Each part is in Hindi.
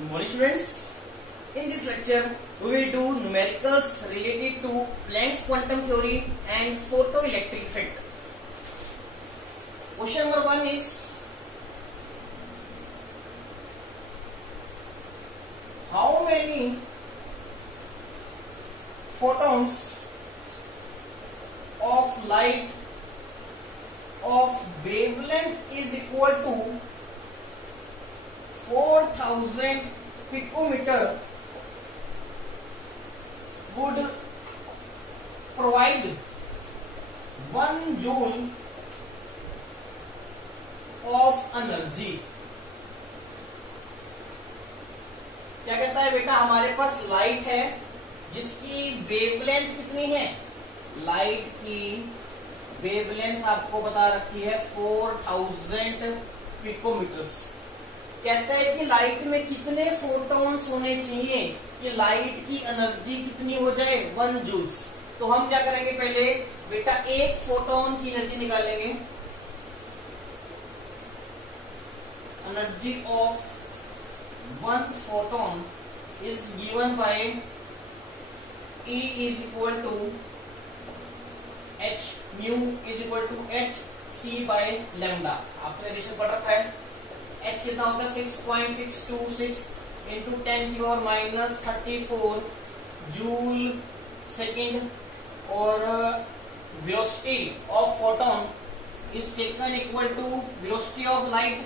Good morning, students. In this lecture, we will do numericals related to Planck's quantum theory and photoelectric effect. Question number 1 is, how many photons of light of wavelength is equal to 4000 picometer would provide 1 joule of energy. क्या कहता है बेटा, हमारे पास लाइट है जिसकी वेवलेंथ कितनी है? लाइट की वेवलेंथ आपको बता रखी है 4000 पिकोमीटर्स। कहता है कि लाइट में कितने फोटॉन्स होने चाहिए कि लाइट की एनर्जी कितनी हो जाए? 1 जूल्स। तो हम क्या करेंगे, पहले बेटा एक फोटोन की एनर्जी निकालेंगे। Energy of 1 photon is given by E is equal to H, mu is equal to H C by lambda. आपने एडिशन पढ़ रखा है। H कितना होता है? 6.626 इंटू 10⁻34 जूल सेकेंड, और velocity of photon is taken equal to velocity of light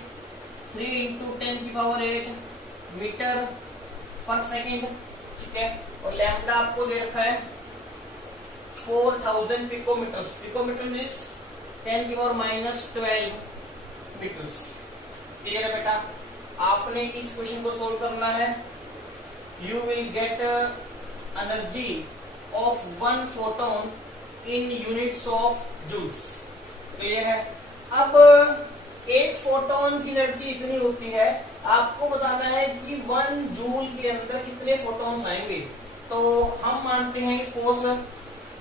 3 into 10⁸ metre per second. ठीक है, और लैम्डा आपको दे रखा है 4000 picometres. Picometre is 10⁻12 metres. Clear है बेटा? आपने इस क्वेश्चन को सोल्व करना है। You will get energy of 1 photon in units of joules. Clear है? अब एक फोटोन की एनर्जी इतनी होती है, आपको बताना है कि 1 जूल के अंदर कितने फोटोन्स आएंगे। तो हम मानते हैं सपोज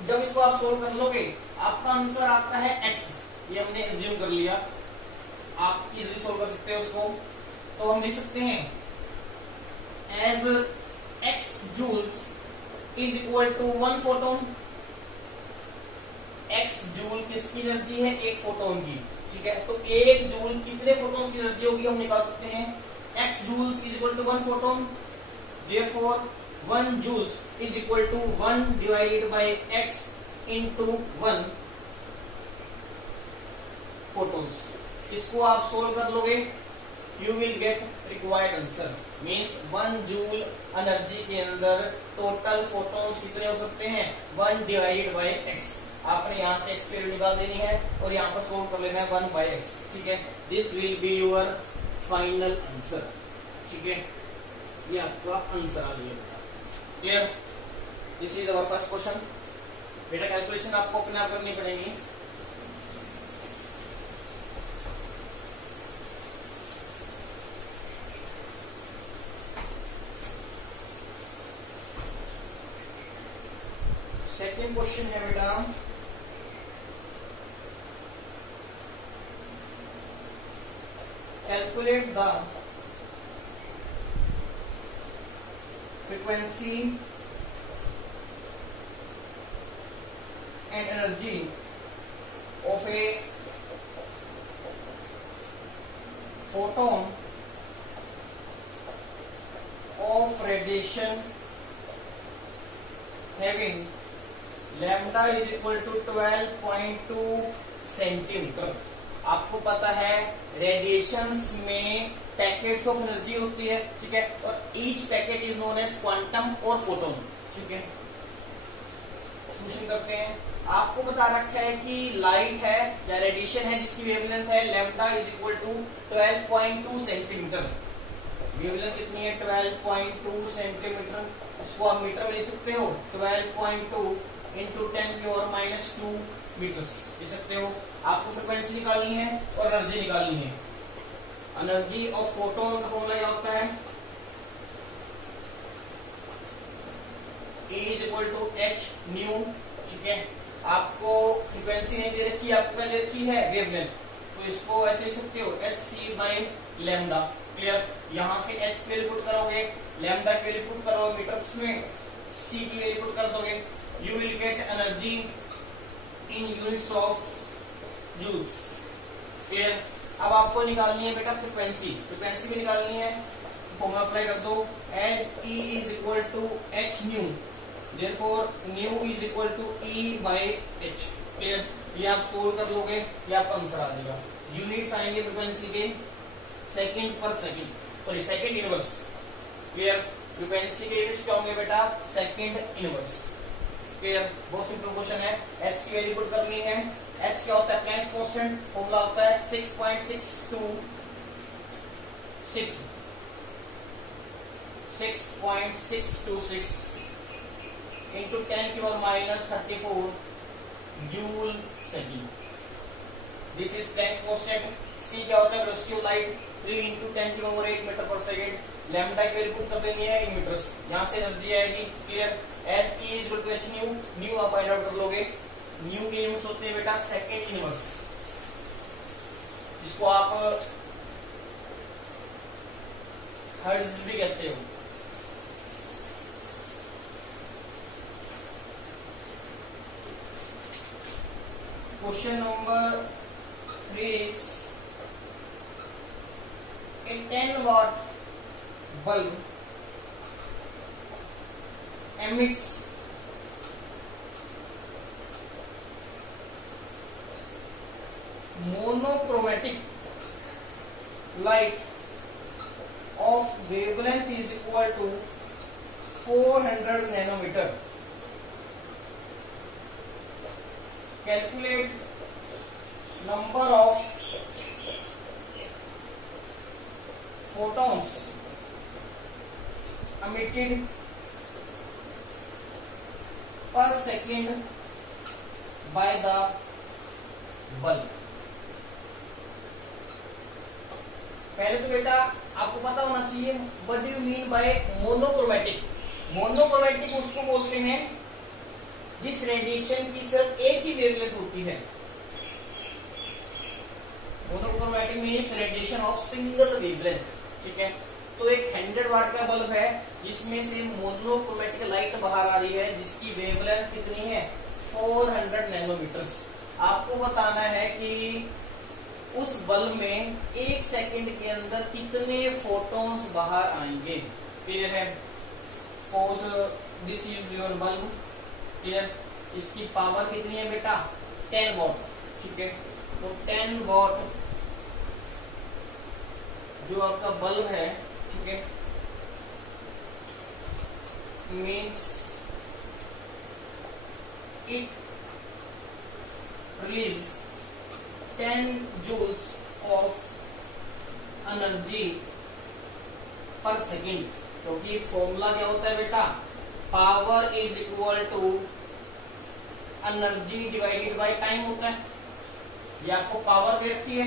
जब इसको आप सोल्व कर लोगे आपका आंसर आता है x। ये हमने एज्यूम कर लिया, आप इजीली सोल्व कर सकते हो उसको। तो हम लिख सकते हैं as x joules is equal to 1 photon. x joule किसकी एनर्जी है? एक फोटोन की। ठीक है, तो 1 जूल कितने फोटोन्स की एनर्जी होगी हम निकाल सकते हैं। x joules is equal to 1 photon, therefore 1 joules is equal to 1 divided by x into 1 photons. इसको आप सोल्व कर लोगे, you will get required answer. Means 1 joule energy के अंदर टोटल फोटोन्स कितने हो सकते हैं? 1 डिवाइडेड बाय x। आपने यहाँ से x की वैल्यू निकाल देनी है और यहाँ पर सोल्व कर लेना है 1 बाय x। ठीक है, this will be your final answer. ठीक है, ये आपका आंसर आ गया। Clear? This is our first question. बेटा कैलकुलेशन आपको अपने आप करनी पड़ेगी। सेकेंड क्वेश्चन है बेटा, calculate the frequency and energy of a photon of radiation having lambda is equal to 12.2 centimetre. आपको पता है रेडिएशंस में पैकेट्स ऑफ एनर्जी होती है। ठीक है, और each packet is known as quantum और फोटोन। ठीक है, सॉल्यूशन करते हैं। आपको बता रखा है कि लाइट है या रेडिएशन है जिसकी वेवलेंथ है lambda is equal to 12.2 centimetre. Wavelength कितनी है? 12.2 सेंटीमीटर। इसको आप मीटर में ले सकते हो। 12.2 इंटू 10⁻² मीटर्स ले सकते हो। आपको फ्रिक्वेंसी निकालनी है और एनर्जी निकालनी है। एनर्जी ऑफ फोटोन का फॉर्मूला क्या होता है? E is equal to H nu. ठीक है, आपको फ्रीक्वेंसी नहीं दे रखी, आपको क्या दे रखी है? वेवलेंथ। तो इसको ऐसे लिख सकते हो HC बाय लैम्डा। क्लियर। यहां से एच की वैल्यू पुट करोगे, लैम्डा की वैल्यू पुट करोगे मीटर्स में, सी की वैल्यू पुट कर दोगे, you will get energy in units of joules. Clear. अब आपको निकालनी है बेटा फ्रीक्वेंसी, फ्रीक्वेंसी भी निकालनी है, फॉर्मूला अप्लाई कर दो, as E is equal to H nu, therefore nu is equal to E by H. Clear. ये आप सोल्व कर लोगे, ये आपका आंसर आ जाएगा। यूनिट्स आएंगे फ्रीक्वेंसी के सेकंड पर second, sorry second inverse. Clear. Frequency के यूनिट्स क्या होंगे बेटा, सेकंड इनवर्स। क्लियर। बहुत सिंपल क्वेश्चन है। एच की वैल्यू पुट करनी है, एच क्या होता है, प्लैंक्स कांस्टेंट, फॉर्मूला होता है 6.626 इंटू 10 की power minus 34 joule second. This is Planck's constant. C क्या होता है, वेलोसिटी ऑफ लाइट, 3 इंटू 10 की power 8 metre per second. Lambda की वैल्यू पुट कर देनी है इन मीटर्स, यहां से एनर्जी आएगी। Clear. As E is equal to H nu, nu आप फाइंड आउट कर लोगे। न्यू की यूनिट्स होती है बेटा सेकेंड इनवर्स, जिसको आप हर्ट्ज भी कहते हो। Question number 3 is a 10 watt bulb emits monochromatic light of wavelength is equal to 400 nanometer. Calculate number of photons emitted per second by the bulb. पहले तो बेटा आपको पता होना चाहिए what do you mean by monochromatic. Monochromatic उसको बोलते हैं जिस रेडिएशन की सिर्फ एक ही वेवलेंथ होती है। Monochromatic means radiation of single wavelength. ठीक है। तो एक 100 वाट का बल्ब है जिसमें से मोनोक्रोमैटिक लाइट बाहर आ रही है, जिसकी वेवलेंथ कितनी है, 400 नैनोमीटर्स। आपको बताना है कि उस बल्ब में 1 सेकंड के अंदर कितने फोटॉन्स बाहर आएंगे। क्लियर है। Suppose this is your bulb. Clear. इसकी पावर कितनी है बेटा, 10 वॉट। ठीक है। तो 10 वॉट जो आपका बल्ब है, ठीक है, means it release 10 joules of energy per second। क्योंकि फॉर्मूला क्या होता है बेटा, power is equal to energy divided by time होता है। ये आपको पावर दे रखी है।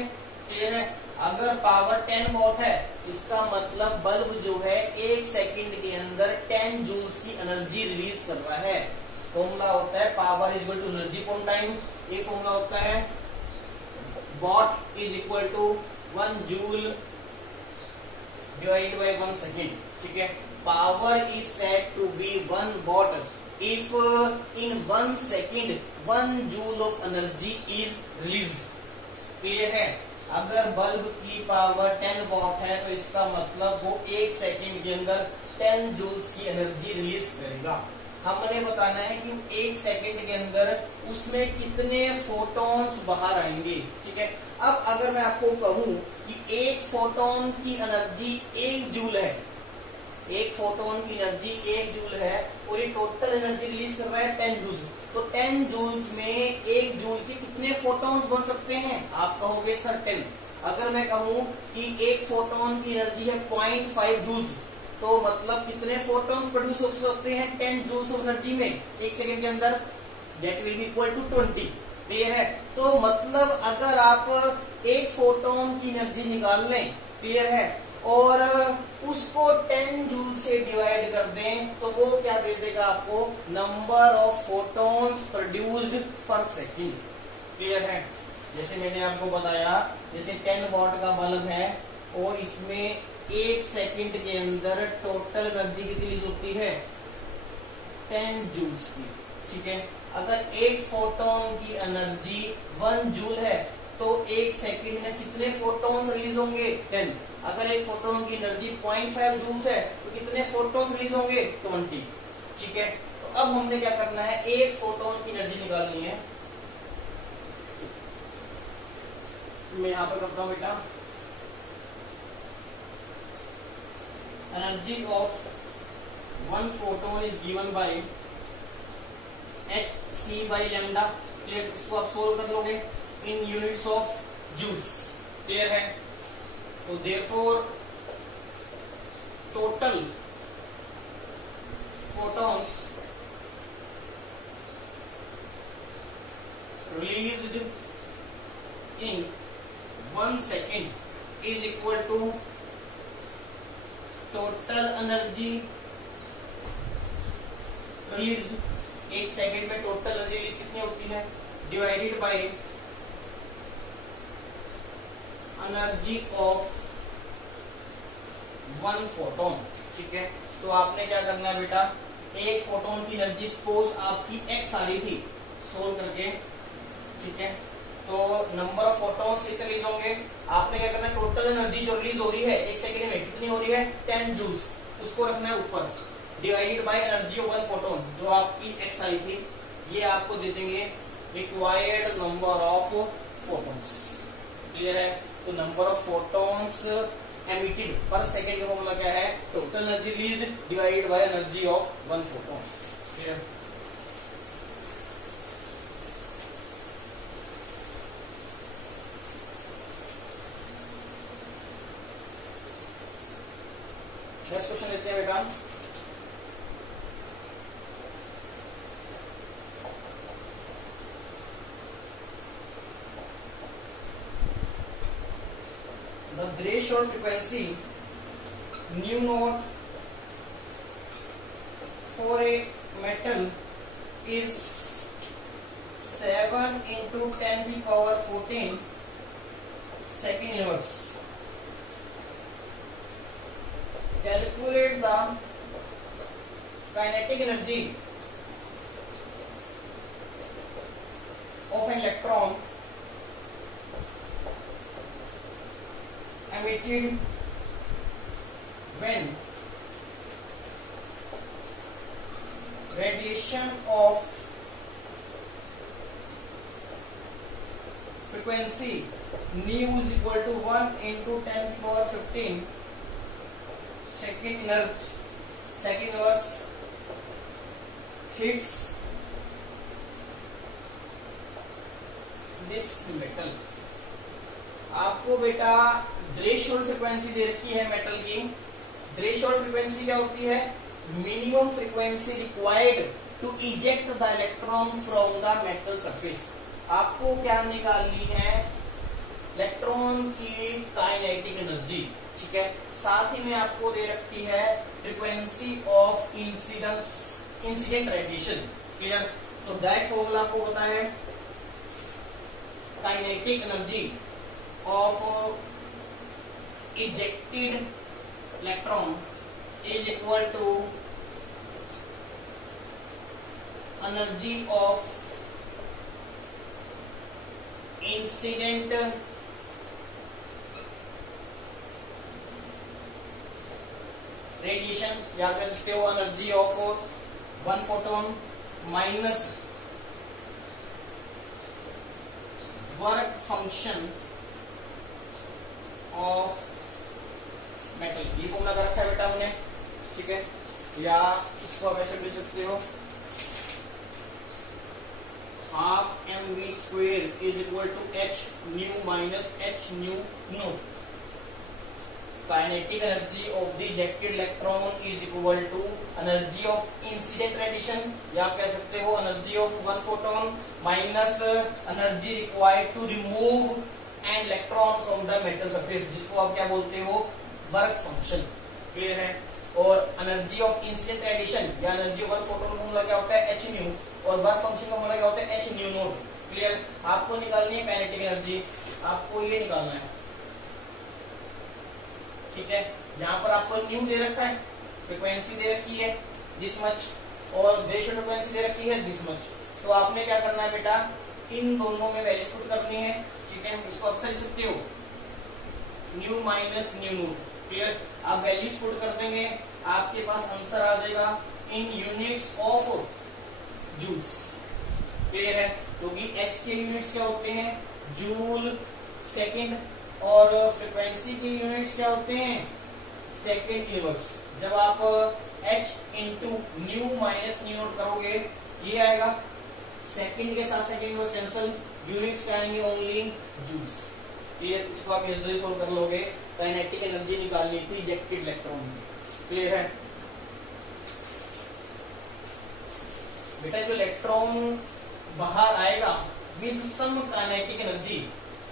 क्लियर है। अगर पावर 10 वॉट है, इसका मतलब बल्ब जो है 1 सेकंड के अंदर 10 जूल्स की एनर्जी रिलीज कर रहा है। फॉर्मूला होता है power is equal to energy upon time. ये फॉर्मूला होता है watt is equal to 1 joule divided by 1 second. ठीक है। Power is said to be 1 watt if in 1 second 1 joule of energy is released. Clear है। अगर बल्ब की पावर 10 वॉट है तो इसका मतलब वो 1 सेकेंड के अंदर 10 जूल्स की एनर्जी रिलीज करेगा। हमने बताना है कि 1 सेकेंड के अंदर उसमें कितने फोटॉन्स बाहर आएंगे। ठीक है। अब अगर मैं आपको कहूं कि 1 फोटोन की एनर्जी 1 जूल है, 1 फोटोन की एनर्जी 1 जूल है और ये टोटल एनर्जी रिलीज कर रहा है 10 जूल्स। तो 10 जूल्स में 1 जूल के कितने फोटॉन्स बन सकते हैं, आप कहोगे सर 10। अगर मैं कहूं कि 1 फोटोन की एनर्जी है 0.5 जूल्स, तो मतलब कितने फोटॉन्स प्रोड्यूस हो सकते हैं 10 जूल्स ऑफ एनर्जी में 1 सेकेंड के अंदर, that will be equal to 20। Clear है। तो मतलब अगर आप 1 फोटोन की एनर्जी निकाल लें, क्लियर है, और उसको 10 जूल से डिवाइड कर दें तो वो क्या दे देगा आपको, नंबर ऑफ फोटॉन्स प्रोड्यूस्ड पर सेकेंड। क्लियर है। जैसे मैंने आपको बताया, जैसे 10 वॉट का बल्ब है और इसमें एक सेकंड के अंदर टोटल एनर्जी कितनी रिलीज होती है? 10 जूल्स की। ठीक है, अगर एक फोटोन की एनर्जी 1 जूल है तो एक सेकंड में कितने फोटोन्स रिलीज होंगे? 10। अगर एक फोटोन की एनर्जी 0.5 जूल्स है तो कितने फोटोन्स रिलीज होंगे? 20। ठीक है, तो अब हमने क्या करना है, एक फोटोन की एनर्जी निकालनी है। मैं यहां पर करता हूं बेटा, energy of 1 photon is given bye hc/λ। Clear, इसको आप सोल्व कर लोगे इन यूनिट्स ऑफ जूल्स। क्लियर है? तो therefore total photons released in 1 second is equal to total energy released, एक सेकंड में टोटल एनर्जी रिलीज कितनी होती है, divided by energy of 1 photon. ठीक है, तो आपने क्या करना है बेटा, एक फोटोन की एनर्जी सपोज आपकी x आ रही थी, सोल्व करके। ठीक है, तो नंबर ऑफ फोटोन्स कितने रिलीज होंगे, आपने क्या करना है, टोटल एनर्जी जो रिलीज हो रही है एक सेकंड में कितनी हो रही है, 10 जूल्स, उसको रखना है ऊपर, divided by energy of 1 photon जो आपकी x आई थी, ये आपको दे देंगे required number of photons. Clear है? तो नंबर ऑफ फोटोन्स एमिटेड पर सेकेंड का फॉर्मूला क्या है, total energy release divided by energy of 1 photon. Clear? Next question लेते हैं बेटा, the threshold frequency nu naught for a metal is 7 into 10 to the power 14 second inverse. Calculate the kinetic energy of an electron emitted when radiation of frequency nu is equal to 1 into 10 to the power 15 second inverse hits this metal। आपको बेटा थ्रेशोल्ड फ्रीक्वेंसी दे रखी है मेटल की। थ्रेशोल्ड फ्रीक्वेंसी क्या होती है, minimum frequency required to eject the electron from the metal surface. आपको क्या निकालनी है, इलेक्ट्रॉन की काइनेटिक एनर्जी। ठीक है, साथ ही में आपको दे रखी है frequency of incident radiation. Clear? तो दैट फॉर्मूला आपको पता है, kinetic energy of ejected electron is equal to energy of incident radiation, या कह सकते हो energy of 1 photon minus work function of metal. ये फॉर्मूला कर रखा है बेटा हमने। ठीक है, या इसको आप ऐसे लिख सकते हो, half mv square is equal to h nu minus h nu naught. Kinetic energy of the ejected electron is equal to energy of incident radiation, या आप कह सकते हो energy of 1 photon minus energy required to remove an electron from the metal surface, जिसको आप क्या बोलते हो, वर्क फंक्शन। क्लियर है? और एनर्जी ऑफ इंसिडेंट रेडिएशन या एनर्जी ऑफ 1 फोटोन का फॉर्मूला क्या होता है, h न्यू, और वर्क फंक्शन का फॉर्मूला क्या होता है, h न्यू नोट। क्लियर? आपको निकालनी है काइनेटिक एनर्जी, आपको ये निकालना है। ठीक है, यहाँ पर आपको न्यू दे रखा है, फ्रीक्वेंसी दे रखी है दिस मच, और बेस फ्रीक्वेंसी दे रखी है दिस मच। तो आपने क्या करना है बेटा, इन दोनों में वैल्यूज पुट करनी है, ठीक है। इसको अक्सर लिख सकते हो new minus new note, clear. आप वैल्यूज पुट कर देंगे, आपके पास आंसर आ जाएगा इन यूनिट्स ऑफ जूल्स, क्लियर है। क्योंकि एच के यूनिट्स क्या होते हैं, जूल सेकेंड, और फ्रीक्वेंसी के यूनिट्स क्या होते हैं, सेकेंड इनवर्स। जब आप h into new minus new note करोगे, ये आएगा, सेकेंड के साथ सेकेंड इनवर्स कैंसल, यूनिट्स क्या आएंगे, ओनली जूल्स, क्लियर। इसको आप इजीली सोल्व कर लोगे। काइनेटिक एनर्जी निकालनी थी इजेक्टेड इलेक्ट्रॉन में, क्लियर है बेटा। जो इलेक्ट्रॉन बाहर आएगा विद सम काइनेटिक एनर्जी,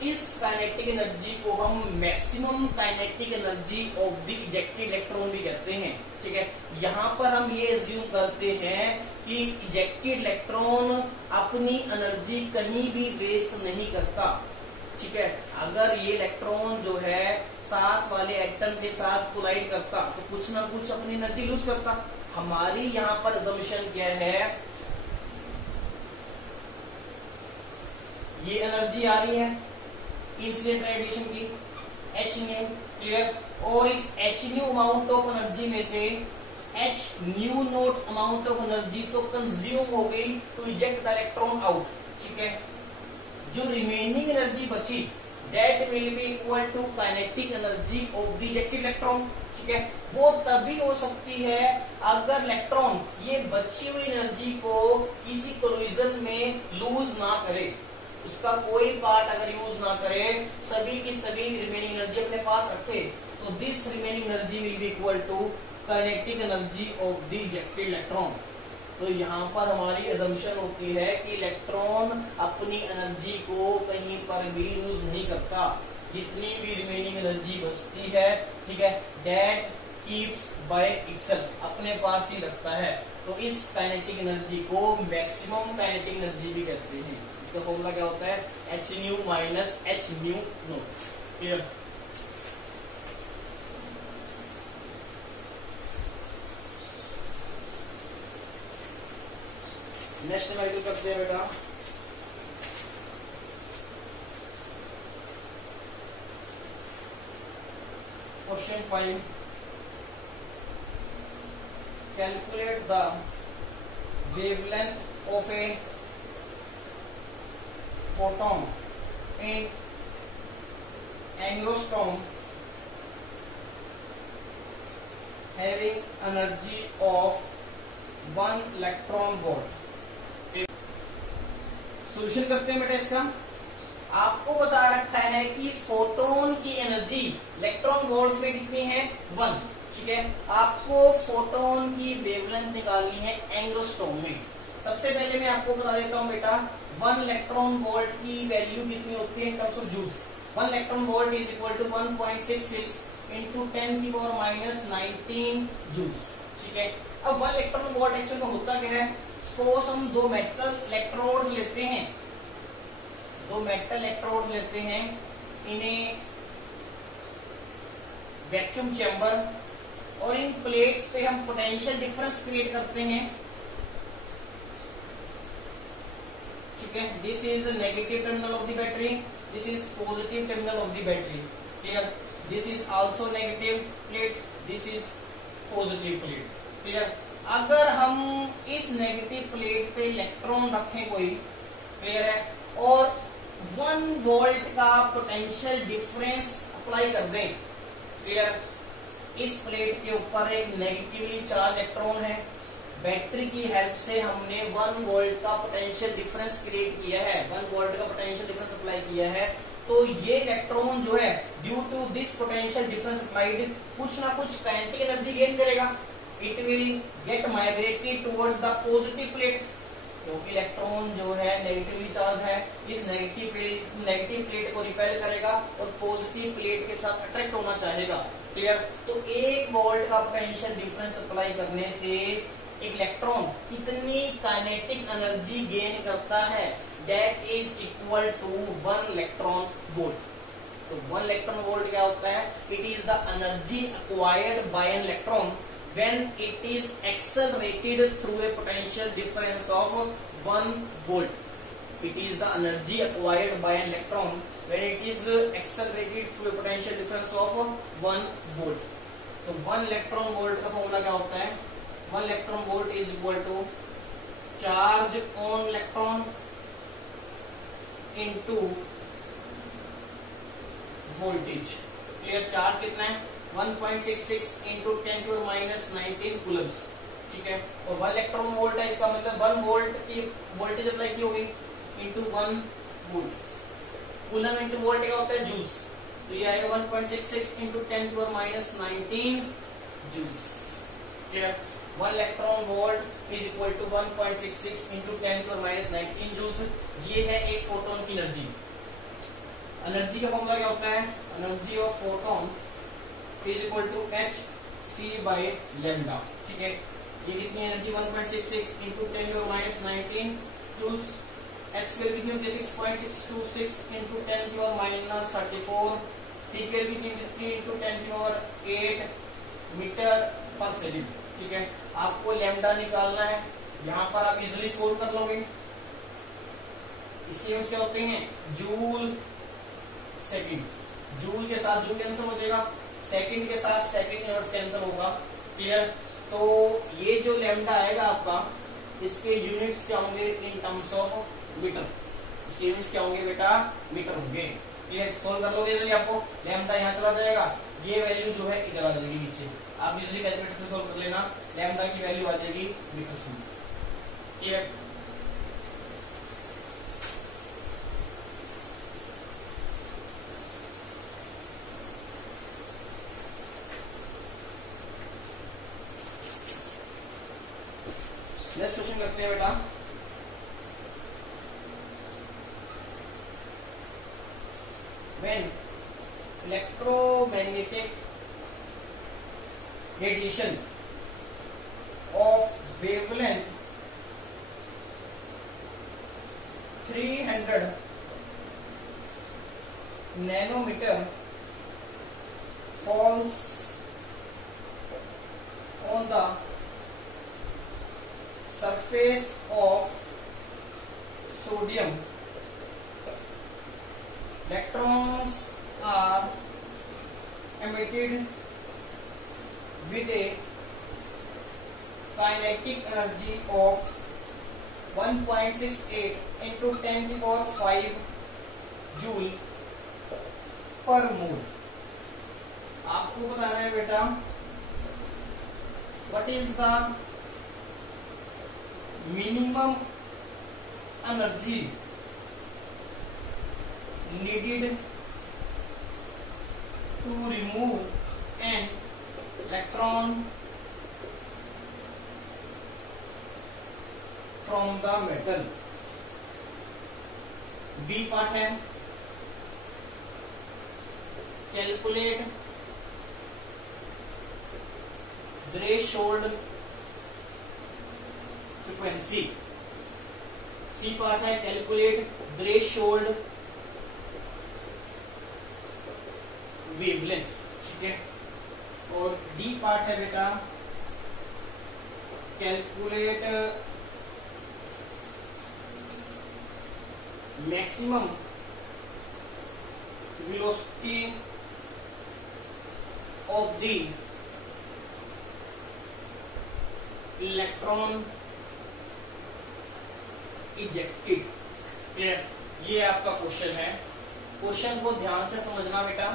इस काइनेटिक एनर्जी को हम maximum kinetic energy of the ejected electron भी कहते हैं, ठीक है। यहाँ पर हम ये एज्यूम करते हैं कि इजेक्टेड इलेक्ट्रॉन अपनी एनर्जी कहीं भी वेस्ट नहीं करता, ठीक है। अगर ये इलेक्ट्रॉन जो है साथ वाले एटम के साथ कोलाइड करता तो कुछ ना कुछ अपनी एनर्जी लूज करता। हमारी यहाँ पर assumption क्या है, ये एनर्जी आ रही है इंसिडेंट रेडिएशन की एच न्यू, क्लियर। और इस H nu amount of energy में से H nu naught amount of energy तो कंज्यूम हो गई to eject the electron out, ठीक है। जो रिमेनिंग एनर्जी बची that will be equal to kinetic energy of the ejected electron, ठीक है। वो तभी हो सकती है अगर इलेक्ट्रॉन ये बची हुई एनर्जी को किसी कोलिजन में लूज ना करे, उसका कोई पार्ट अगर यूज ना करे, सभी की सभी रिमेनिंग एनर्जी अपने पास रखे, तो this remaining energy will be equal to kinetic energy of the ejected electron. तो यहाँ पर हमारी assumption होती है कि इलेक्ट्रॉन अपनी एनर्जी को कहीं पर भी यूज नहीं करता, जितनी भी रिमेनिंग एनर्जी बचती है, ठीक है, दैट कीप्स बाय इटसेल्फ, अपने पास ही रखता है। तो इस काइनेटिक एनर्जी को मैक्सिमम काइनेटिक एनर्जी भी कहते हैं। इसका फॉर्मूला क्या होता है, H new minus H nu note, clear. Next numerical करते हैं बेटा। Question 5, calculate the wavelength of A photon in angstrom having energy of 1 electron volt। Solution करते हैं बेटा इसका। आपको बता रखा है कि फोटोन की एनर्जी इलेक्ट्रॉन वोल्ट्स में कितनी है, 1, ठीक है। आपको फोटोन की वेवलेंथ निकालनी है एंगस्ट्रॉम में। सबसे पहले मैं आपको बता देता हूं बेटा, 1 इलेक्ट्रॉन वोल्ट की वैल्यू कितनी होती है in terms of joules. 1 electron volt is equal to 1.66 into 10⁻19 joules, ठीक है। अब 1 इलेक्ट्रॉन वोल्ट एक्चुअल में होता क्या है, सपोज हम 2 मेटल इलेक्ट्रोड्स लेते हैं, 2 मेटल इलेक्ट्रोड्स लेते हैं, इन्हें वैक्यूम चैम्बर, और इन प्लेट्स पे हम पोटेंशियल डिफरेंस क्रिएट करते हैं, ठीक है। This is negative terminal of the battery, this is positive terminal of the battery, clear. This is also negative plate, this is positive plate, clear. अगर हम इस नेगेटिव प्लेट पे इलेक्ट्रॉन रखें कोई, क्लियर है, और 1 वोल्ट का पोटेंशियल डिफरेंस अप्लाई कर दें, क्लियर। इस प्लेट के ऊपर एक नेगेटिवली चार्ज इलेक्ट्रॉन है, बैटरी की हेल्प से हमने 1 वोल्ट का पोटेंशियल डिफरेंस क्रिएट किया है, 1 वोल्ट का पोटेंशियल डिफरेंस अप्लाई किया है, तो ये इलेक्ट्रॉन जो है due to this potential difference applied कुछ ना कुछ काइनेटिक एनर्जी गेन करेगा। It will get migrated towards the positive plate, क्योंकि इलेक्ट्रॉन जो है नेगेटिवली चार्ज है, इस नेगेटिव प्लेट को रिपेल करेगा और पॉजिटिव प्लेट के साथ अट्रैक्ट होना चाहेगा, क्लियर। तो 1 वोल्ट का पोटेंशियल डिफरेंस अप्लाई करने से एक इलेक्ट्रॉन कितनी काइनेटिक एनर्जी गेन करता है, that is equal to 1 electron volt, तो 1 इलेक्ट्रॉन वोल्ट क्या होता है? It is the energy acquired by an electron when it is accelerated through a potential difference of 1 volt. It is the energy acquired by an electron when it is accelerated through a potential difference of 1 volt. तो 1 इलेक्ट्रॉन वोल्ट का फॉर्मूला क्या होता है? 1 electron volt is equal to charge on electron into voltage. Clear? Charge कितना है? 1.66 इंटू 10⁻⁻19 कूलम्स. ठीक है. और 1 इलेक्ट्रॉन वोल्ट है, इसका मतलब 1 वोल्ट की वोल्टेज अप्लाई की होगी into 1 volt. Coulomb into volt क्या होता है? जूल्स. तो ये आएगा 1.66 into 10⁻19 joules. Clear? 1 electron volt is equal to 1.66 into 10⁻19 joules. ये है एक फोटोन की एनर्जी. एनर्जी का फॉर्मूला क्या होता है? Energy of photon is equal to hc/λ. ठीक है. ये कितनी एनर्जी? 1.66 into 10⁻19 joules. एक्स की कितनी होती है? 6.626 इंटू 10⁻34. सी की कितनी? 3 इंटू 10⁸ मीटर पर सेकंड. ठीक है. आपको लैम्डा निकालना है. यहाँ पर आप इजिली सोल्व कर लोगे. इसके यूज क्या होते हैं? Joule second. जूल के साथ जूल कैंसिल हो जाएगा, सेकंड के साथ सेकंड यूनिट्स कैंसिल होगा. क्लियर? तो ये जो लैम्डा आएगा आपका, इसके यूनिट्स क्या होंगे? In terms of metre. इसके यूनिट्स क्या होंगे बेटा? मीटर होंगे. क्लियर? सोल्व कर लोगे इजिली. आपको लैम्डा यहाँ चला जाएगा, ये वैल्यू जो है इधर आ जाएगी नीचे. आप इजिली कैलकुलेटर से सोल्व कर लेना. लैम्डा की वैल्यू आ जाएगी मीटर्स में. क्लियर? नेक्स्ट क्वेश्चन करते हैं बेटा. When electromagnetic radiation of wavelength 300 nanometer falls on the surface of sodium, electrons are emitted with a kinetic energy of 1.68 into 10⁵ joule per mole. आपको बताना है बेटा what is the minimum energy needed to remove an electron from the metal. B part है. Calculate threshold frequency. C part है. Calculate threshold wavelength. ठीक है. और डी पार्ट है बेटा calculate maximum velocity of the electron ejected. Clear? ये आपका क्वेश्चन है. क्वेश्चन को ध्यान से समझना बेटा.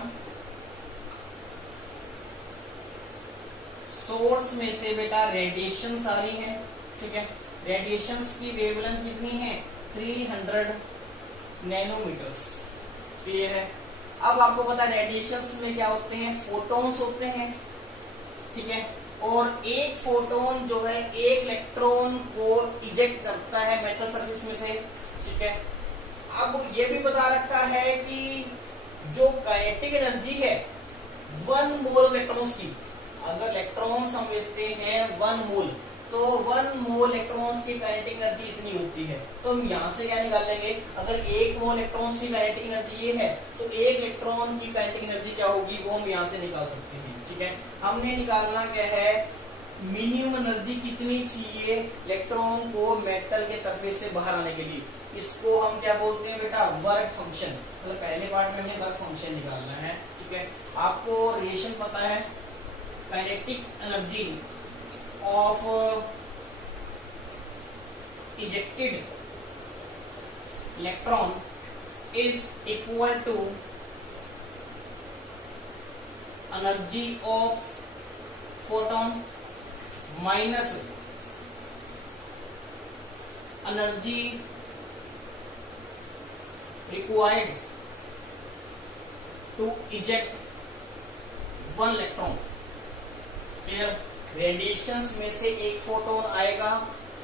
सोर्स में से बेटा रेडिएशन आ रही है. ठीक है. रेडिएशंस की वेवलेंथ कितनी है? 300 नैनोमीटर्स. क्लियर है? अब आपको पता है रेडिएशंस में क्या होते हैं? फोटॉन्स होते हैं. ठीक है. और एक फोटोन जो है एक इलेक्ट्रॉन को इजेक्ट करता है मेटल सरफेस में से. ठीक है. अब ये भी बता रखा है कि जो काइनेटिक एनर्जी है 1 मोल इलेक्ट्रॉन्स की, अगर इलेक्ट्रॉन्स हम लेते हैं 1 मोल तो 1 मोल इलेक्ट्रॉन्स की काइनेटिक एनर्जी इतनी होती है। तो हम यहाँ से क्या निकाल लेंगे, अगर 1 मोल इलेक्ट्रॉन्स की काइनेटिक एनर्जी ये है तो 1 इलेक्ट्रॉन की काइनेटिक एनर्जी क्या होगी वो हम यहाँ से निकाल सकते हैं। ठीक है, हमने निकालना क्या है, मिनिमम एनर्जी कितनी चाहिए इलेक्ट्रॉन को मेटल के सरफेस से बाहर आने के लिए। इसको हम क्या बोलते हैं बेटा, वर्क फंक्शन। मतलब पहले पार्ट में हमें वर्क फंक्शन निकालना है। ठीक है, आपको रिलेशन पता है, kinetic energy of ejected electron is equal to energy of photon minus energy required to eject 1 electron. फिर रेडिएशंस में से एक फोटोन आएगा,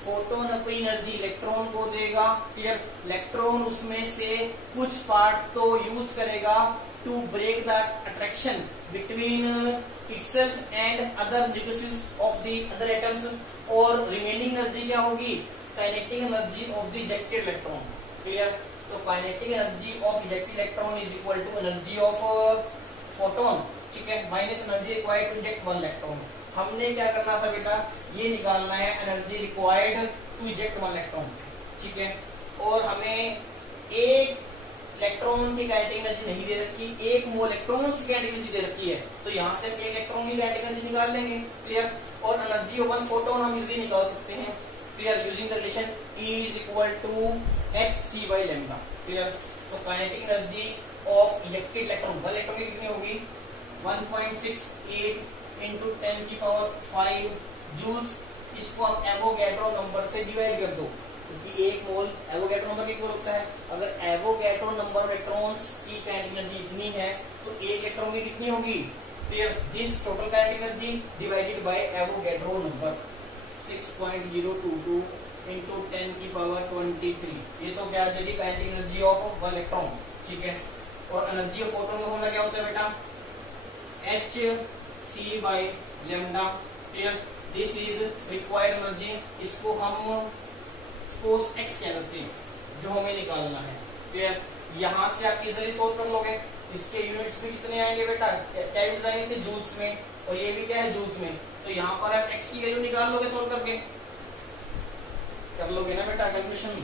फोटोन अपनी एनर्जी इलेक्ट्रॉन को देगा, फिर इलेक्ट्रॉन उसमें से कुछ पार्ट तो यूज करेगा to break the attraction between itself and other nucleuses of the other atoms, और रिमेनिंग एनर्जी क्या होगी, kinetic energy of the ejected electron. Clear, तो kinetic energy of ejected electron is equal to energy of photon, ठीक है, minus energy required to eject 1 electron. हमने क्या करना था बेटा, ये निकालना है energy required to eject 1 electron. ठीक है, और हमें एक इलेक्ट्रॉन की काइनेटिक एनर्जी नहीं दे रखी, 1 मोल इलेक्ट्रॉन्स की काइनेटिक एनर्जी दे रखी है, तो यहाँ से हम 1 इलेक्ट्रॉन की काइनेटिक एनर्जी निकाल लेंगे। क्लियर, और एनर्जी ऑफ 1 फोटोन हम इजीली निकाल सकते हैं। Clear, using the relation E is equal to hc by lambda. Clear, तो kinetic energy of ejected electron, 1 electron की कितनी होगी, 1.68 इंटू 10 की पावर 5 जूल्स। इसको हम एवोगैड्रो नंबर से डिवाइड कर दो, क्योंकि 1 मोल एवोगैड्रो नंबर इक्वल होता है। अगर एवोगैड्रो नंबर ऑफ इलेक्ट्रॉन्स की काइनेटिक एनर्जी इतनी है तो 1 इलेक्ट्रॉन की कितनी होगी, फिर this total kinetic energy divided by Avogadro number 6.022 into 10 की पावर 23। ये तो क्या आ जाएगी काइनेटिक एनर्जी ऑफ 1 इलेक्ट्रॉन। ठीक है, और एनर्जी ऑफ फोटोन का फॉर्मूला क्या होता है बेटा, hc by lambda. Clear, this is required energy, इसको हम स्पोर्स x क्या करते हैं, जो हमें निकालना है। क्लियर, यहाँ से आप इजीली सोल्व कर लोगे। इसके यूनिट्स में कितने आएंगे बेटा, क्या यूनिट्स आएंगे इसके, जूल्स में, और ये भी क्या है जूल्स में। तो यहाँ पर आप x की वैल्यू निकाल लोगे सोल्व करके, कर लोगे ना बेटा calculation.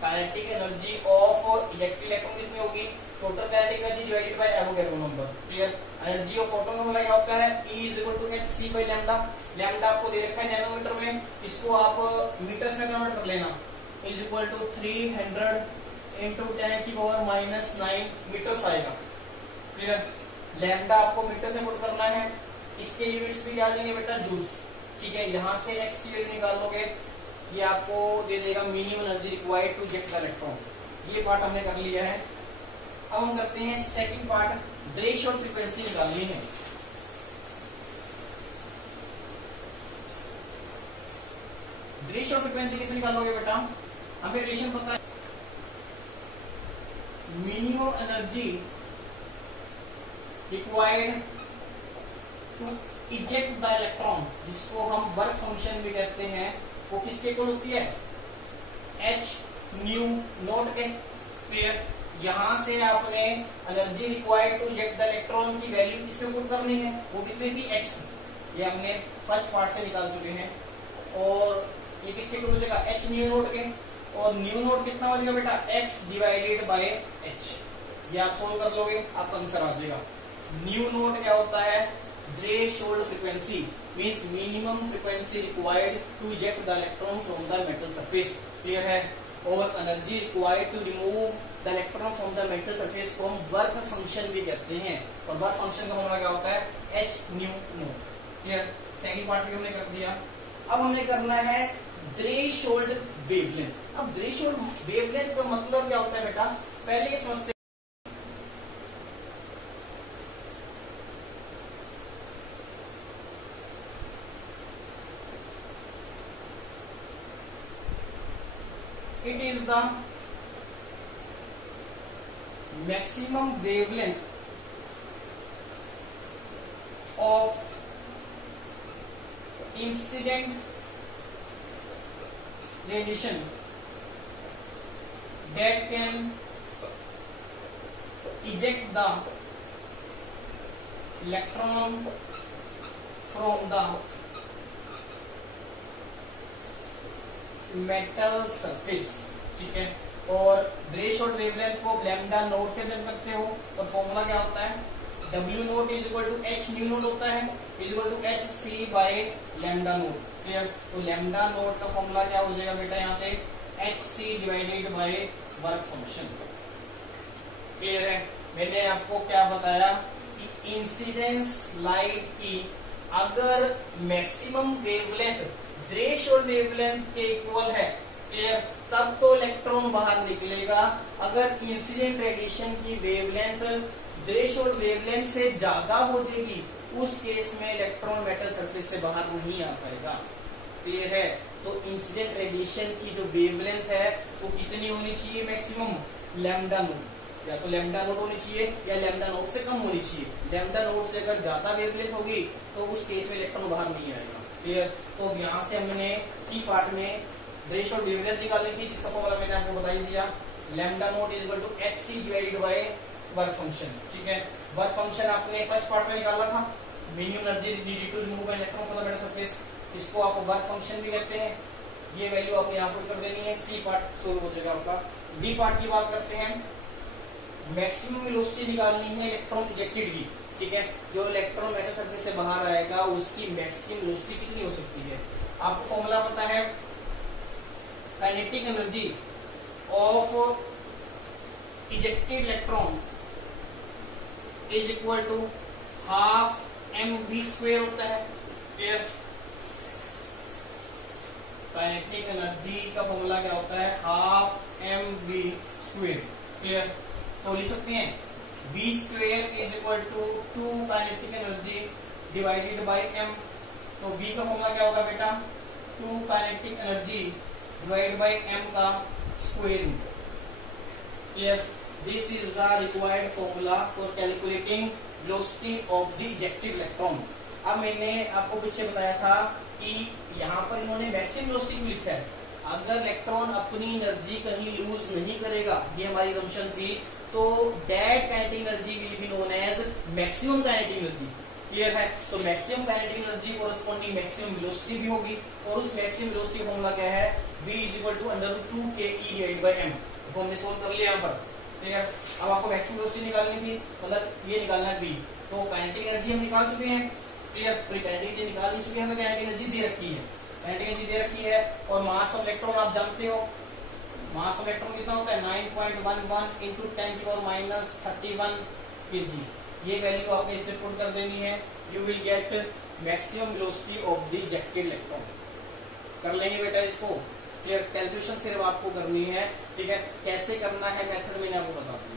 Kinetic energy of ejected electron कितनी होगी, total kinetic energy divided by Avogadro number. Clear, energy of photon का क्या होता है, E is equal to hc by lambda. Lambda आपको दे रखा है नैनोमीटर में, इसको आप मीटर्स में कन्वर्ट कर लेना, इज इक्वल टू 300 इंटू 10 की पावर माइनस 9 मीटर्स आएगा। क्लियर, लैम्डा आपको मीटर से पुट करना है, इसके यूनिट्स भी आ जाएंगे बेटा जूल्स। ठीक है, यहाँ से x की वैल्यू निकाल लोगे, ये आपको दे देगा minimum energy required to eject the electron. ये पार्ट हमने कर लिया है। अब हम करते हैं सेकंड पार्ट, थ्रेशोल्ड फ्रीक्वेंसी निकालनी है। थ्रेशोल्ड फ्रीक्वेंसी कैसे निकालोगे बेटा, हमें रिलेशन पता है, minimum energy required to eject the electron, जिसको हम वर्क फंक्शन भी कहते हैं, वो किसके इक्वल होती है, h न्यू नोट के। क्लियर, यहां से आपने energy required to eject the electron की वैल्यू किसमें पुट करनी है, वो कितनी थी, x। ये हमने फर्स्ट पार्ट से निकाल चुके हैं, और ये किसके इक्वल हो जाएगा, h न्यू नोट के, और न्यू नोट कितना हो जाएगा बेटा, x डिवाइडेड बाय h। ये आप सोल्व कर लोगे, आपका आंसर आ जाएगा। न्यू नोट क्या होता है, threshold frequency means minimum frequency required to eject the electron from the metal surface. Clear है, और energy required to remove the electron from the metal surface को हम वर्क फंक्शन भी कहते हैं, और वर्क फंक्शन का फॉर्मूला क्या होता है, h nu note. Clear, second part भी हमने कर दिया। अब हमने करना है थ्रेशोल्ड वेवलेंथ। अब थ्रेशोल्ड वेवलेंथ का मतलब क्या होता है बेटा, पहले ये समझते। It is the maximum wavelength of incident radiation that can eject the electron from the metal surface, ठीक है। और थ्रेशोल्ड वेवलेंथ को लैम्डा नोट से मेजर करते हो, और फॉर्मूला क्या होता है, W naught is equal to H nu naught होता है, is equal to h c by lambda naught, clear. तो लैम्डा नोट का फॉर्मूला क्या हो जाएगा बेटा, यहाँ से h c divided by work function, clear है। मैंने आपको क्या बताया कि इंसिडेंस लाइट की अगर मैक्सिमम वेवलेंथ थ्रेशोल्ड वेवलेंथ के इक्वल है, क्लियर, तब तो इलेक्ट्रॉन बाहर निकलेगा। अगर इंसिडेंट रेडिएशन की वेवलेंथ थ्रेशोल्ड वेवलेंथ से ज्यादा हो जाएगी, उस केस में इलेक्ट्रॉन मेटल सरफेस से बाहर नहीं आ पाएगा, क्लियर है। तो इंसिडेंट रेडिएशन की जो वेवलेंथ है वो कितनी होनी चाहिए, मैक्सिमम लैम्डा नोट, या तो लैम्डा नोट होनी चाहिए या लैम्डा नोट से कम होनी चाहिए। लैम्डा नोट से अगर ज्यादा वेवलेंथ होगी तो उस केस में इलेक्ट्रॉन बाहर नहीं आएगा, क्लियर। तो यहाँ से हमने सी पार्ट में थ्रेशोल्ड वेवलेंथ निकालनी थी, जिसका फॉर्मूला मैंने आपको बता ही दिया, lambda naught is equal to h c divided by work function, ठीक है। वर्क फंक्शन आपने फर्स्ट पार्ट में निकाला था, minimum energy needed to remove an electron from the metal surface, इसको आप वर्क फंक्शन भी कहते हैं। ये वैल्यू आपने यहाँ पुट कर देनी है, सी पार्ट सोल्व हो जाएगा आपका। डी पार्ट की बात करते हैं, मैक्सिमम वेलोसिटी निकालनी है इलेक्ट्रॉन इजेक्टेड की, ठीक है। जो इलेक्ट्रॉन मेटल सरफेस से बाहर आएगा उसकी मैक्सिमम वेलोसिटी कितनी हो सकती है, आपको फॉर्मूला पता है, kinetic energy of ejected electron is equal to half mv² होता है, क्लियर। काइनेटिक एनर्जी का फॉर्मूला क्या होता है, हाफ mv², क्लियर। तो लिख सकते हैं v² is equal to 2 kinetic energy divided by m। तो v का फॉर्मूला क्या होगा बेटा, 2 kinetic energy divided by m का square root. Yes, this is the required formula for calculating velocity of the ejected electron. अब मैंने आपको पीछे बताया था कि यहाँ पर इन्होंने मैक्सिमम वेलोसिटी क्यों लिखा है, अगर इलेक्ट्रॉन अपनी एनर्जी कहीं लूज नहीं करेगा, ये हमारी असम्पशन थी, तो that kinetic energy will be known as maximum kinetic energy, clear है। तो maximum kinetic energy corresponding maximum velocity भी होगी, और उस मैक्सिमम वेलोसिटी फॉर्मूला क्या है, v is equal to √2ke divided by m। तो हमने सोल्व कर लिया यहाँ पर, ठीक है। अब आपको मैक्सिमम वेलोसिटी निकालनी थी, मतलब ये निकालना है v। तो काइनेटिक एनर्जी हम निकाल चुके हैं, क्लियर। पूरी काइनेटिक एनर्जी निकाल नहीं चुके हैं, हमें काइनेटिक एनर्जी दे रखी है, काइनेटिक एनर्जी दे रखी है। और मास ऑफ इलेक्ट्रॉन आप जानते हो, मास ऑफ इलेक्ट्रॉन कितना होता है, 9.11 इंटू 10⁻31 kg। ये वैल्यू आपने इससे पुट कर देनी है, you will get maximum velocity of the ejected electron. कर लेंगे बेटा इसको, क्लियर। कैलकुलेशन सिर्फ आपको करनी है, ठीक है। कैसे करना है मेथड मैंने आपको बता दिया।